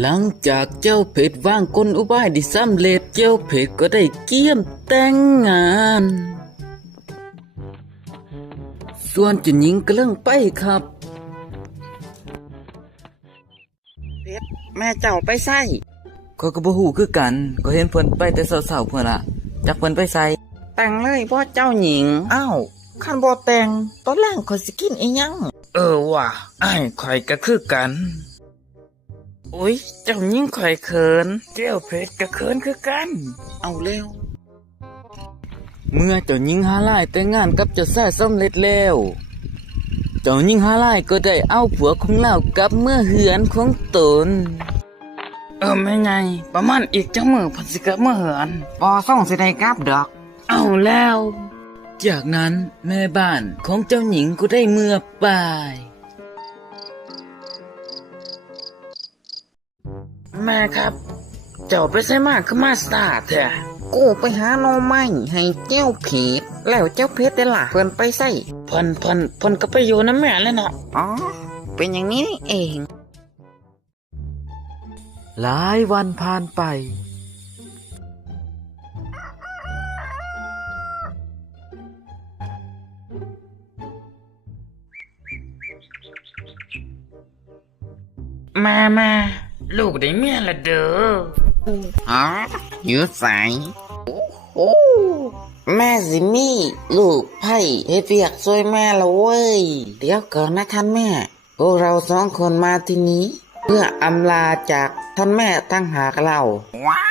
หลังจากเจ้าเพชรวางกลอุบายได้สำเร็จเจ้าเพชรก็ได้เกี่ยมแต่งงานส่วนเจ้าหญิงกำลังไปครับเพชรแม่เจ้าไปไสก็บ่ฮู้คือกันก็เห็นเพิ่นไปแต่เช้าๆเพิ่นล่ะจักเพิ่นไปไสแต่งเลยพ่อเจ้าหญิงอ้าวคันบ่แต่งตอนแรกข้อยสิกินอีหยังว่ะอ้ายข่อยก็คือกันอุ๊ยเจ้าหญิงข่อยเขินเจ้าเพชรก็เขินคือกันเอาเร็วเมื่อเจ้าหญิงฮาลายแต่งงานกับเจ้าชายสำเร็จแล้วเจ้าหญิงฮาลายก็ได้เอาผัวของเรากลับเมื่อเหือนของตนไม่ไงประมาณอีกจังมือพันสิกลับเมื่อเหือนบ่ส่งสิได้กลับดอกเอาแล้ว จากนั้นแม่บ้านของเจ้าหญิงก็ได้เมื่อไปแม่ครับเจ้าไปใส่มากคือมาสตาร์แท้กูไปหาหน่อไม้ให้เจ้าเพชรแล้วเจ้าเพชรได้ล่ะเพิ่นไปไสเพิ่นก็ไปอยู่น้ำแม่แล้วเนาะอ๋อเป็นอย่างนี้นี่เองหลายวันผ่านไปมาลูกได้เมียละเด้ออ๋ออยู่ไสโอ้แม่สิมีลูกไผ่เฮ็ดเวียกช่วยแม่ละเว้ยเดี๋ยวก่อนนะท่านแม่พวกเรา2 คนมาที่นี้เพื่ออำลาจากท่านแม่ตั้งหากเราว้า